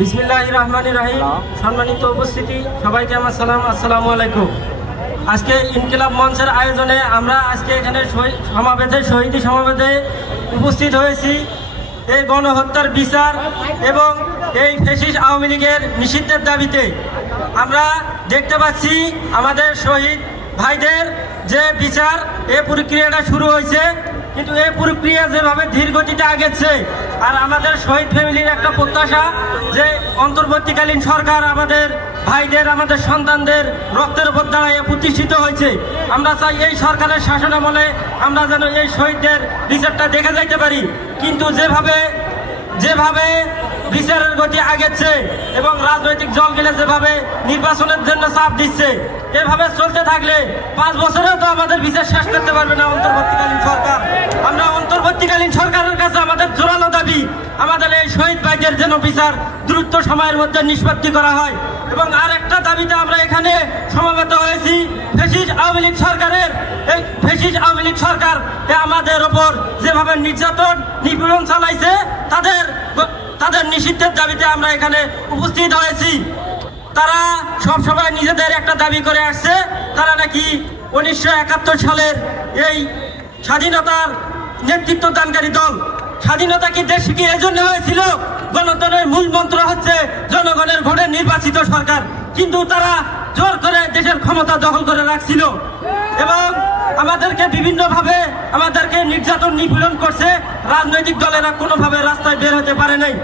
বিসমিল্লাহির রহমানির রহিম। সম্মানিত উপস্থিতি, সবাইকে আমার সালাম, আসসালামু আলাইকুম। আজকে ইনকিলাব মঞ্চের আয়োজনে আমরা আজকে এখানে শহীদি সমাবেশে উপস্থিত হয়েছি এই গণহত্যার বিচার এবং এই ফ্যাসিস্ট আওয়ামী লীগের নিষিদ্ধের দাবিতে। আমরা দেখতে পাচ্ছি আমাদের শহীদ ভাইদের যে বিচার, এই প্রক্রিয়াটা শুরু হয়েছে, কিন্তু এই প্রক্রিয়া যেভাবে ধীর গতিতে আগেছে, আর আমাদের শহীদ ফ্যামিলির একটা প্রত্যাশা যে অন্তর্বর্তীকালীন সরকার আমাদের ভাইদের, আমাদের সন্তানদের রক্তের উপর দাঁড়ায় প্রতিষ্ঠিত হয়েছে। আমরা চাই এই সরকারের শাসনামলে আমরা যেন এই শহীদদের বিচারটা দেখে যাইতে পারি। কিন্তু যেভাবে বিচারের গতি আগেছে এবং রাজনৈতিক দলগুলো যেভাবে নির্বাচনের জন্য চাপ দিচ্ছে, এভাবে চলতে থাকলে 5 বছরেও তো আমাদের বিচার শেষ করতে পারবে না অন্তর্বর্তীকালীন সরকার। আমরা অন্তর্বর্তীকালীন সরকারের কাছে আমাদের জোরালো দাবি, আমাদের এই শহীদ ভাইদের যেন বিচার দ্রুত সময়ের মধ্যে নিষ্পত্তি করা হয়। এবং আর একটা দাবিতে আমরা এখানে সমবেত হয়েছি, ফ্যাসিস্ট আওয়ামী লীগ সরকারের এই ফ্যাসিস্ট আওয়ামী লীগ সরকার আমাদের ওপর যেভাবে নির্যাতন নিপীড়ন চালাইছে, তাদের নিষিদ্ধের দাবিতে আমরা এখানে উপস্থিত হয়েছি। তারা সবসময় নিজেদের একটা দাবি করে আসছে, তারা নাকি 1971 সালের এই স্বাধীনতার নেতৃত্ব দানকারী দল। স্বাধীনতা কি দেশ কি এজন্য হয়েছিল? গণতন্ত্রের মূল মন্ত্র হচ্ছে জনগণের ভোটে নির্বাচিত সরকার, কিন্তু তারা জোর করে দেশের ক্ষমতা দখল করে রাখছিল এবং আমাদেরকে বিভিন্নভাবে আমাদেরকে নির্যাতন নিপীড়ন করছে। রাজনৈতিক দলেরা কোনোভাবে রাস্তায় বের হতে পারে নাই।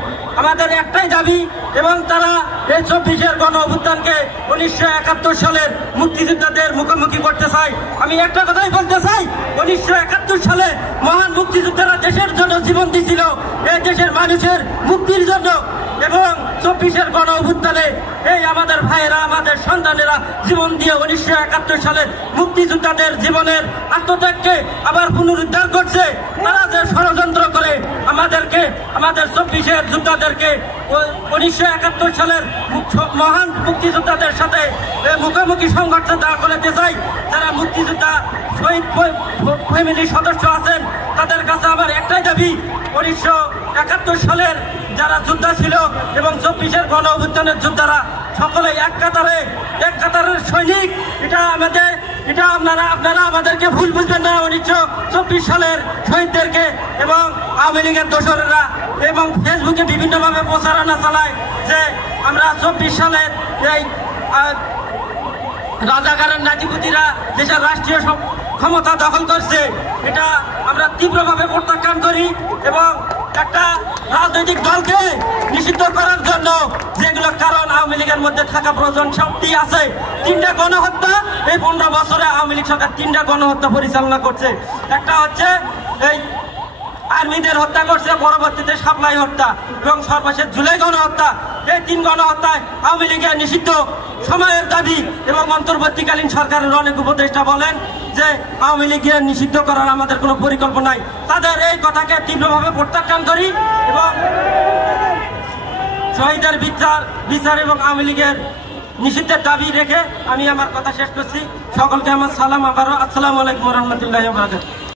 আমাদের একটাই দাবি, এবং তারা এই 24-এর গণ অভ্যুত্থানকে 1971 সালের মুক্তিযোদ্ধাদের মুখোমুখি করতে চায়। আমি একটা কথাই বলতে চাই, 1971 সালে মহান মুক্তিযোদ্ধারা দেশের জন্য জীবন দিয়েছিল, এই দেশের মানুষের মুক্তির জন্য। এবং 24-এর গণ অভ্যুত্থানে এই আমাদের ভাইয়েরা, আমাদের সন্তানেরা জীবন দিয়ে 1971 সালের মুক্তিযোদ্ধাদের জীবনের আত্মত্যাগকে আবার পুনরুদ্ধার করছে। তারা যে ষড়যন্ত্র করে আমাদেরকে, আমাদের 24-এর যোদ্ধাদেরকে 1971 সালের মহান মুক্তিযোদ্ধাদের সাথে মুখোমুখি সংঘর্ষ দাঁড় করাতে চাই। যারা মুক্তিযোদ্ধা শহীদ ফ্যামিলির সদস্য আছেন, তাদের কাছে আমার একটাই দাবি, 1971 সালের যারা যোদ্ধা ছিল এবং 24-এর গণ অভ্যুত্থানের যোদ্ধারা সকলে এক কাতারের সৈনিক। এটা আপনারা আমাদেরকে ভুল বুঝবেন না। 1924 সালের শহীদদেরকে এবং আওয়ামী লীগের দোসরেরা এবং ফেসবুকে বিভিন্নভাবে প্রচারণা চালায় যে আমরা 24 সালের এই রাজাকারের নাজিপুতিরা দেশের রাষ্ট্রীয় ক্ষমতা দখল করছে। এটা আমরা তীব্রভাবে প্রত্যাখ্যান করি এবং একটা রাজনৈতিক দলকে নিষিদ্ধ করার জন্য যেগুলো কারণ আওয়ামী লীগের মধ্যে থাকা প্রয়োজন সবটি আছে। 3টা গণহত্যা এই 15 বছরে আওয়ামী লীগ সরকার 3টা গণহত্যা পরিচালনা করছে। একটা হচ্ছে এই আর্মিদের হত্যা করছে, পরবর্তীতে সাপ্লাই হত্যা এবং সর্বশেষ জুলাই গণহত্যা। এই 3 গণহত্যায় আওয়ামী লীগের নিষিদ্ধ সময়ের দাবি এবং অন্তর্বর্তীকালীন সরকারের অনেক উপদেষ্টা বলেন যে আওয়ামী লীগের নিষিদ্ধ করার আমাদের কোনো পরিকল্পনা নাই। তাদের এই কথাকে তীব্রভাবে প্রত্যাখ্যান করি এবং শহীদের বিচার এবং আওয়ামী লীগের নিষিদ্ধের দাবি রেখে আমি আমার কথা শেষ করছি। সকলকে আমার সালাম, আবারও আসসালামু আলাইকুম ওয়া রাহমাতুল্লাহি ওয়া বারাকাতুহু।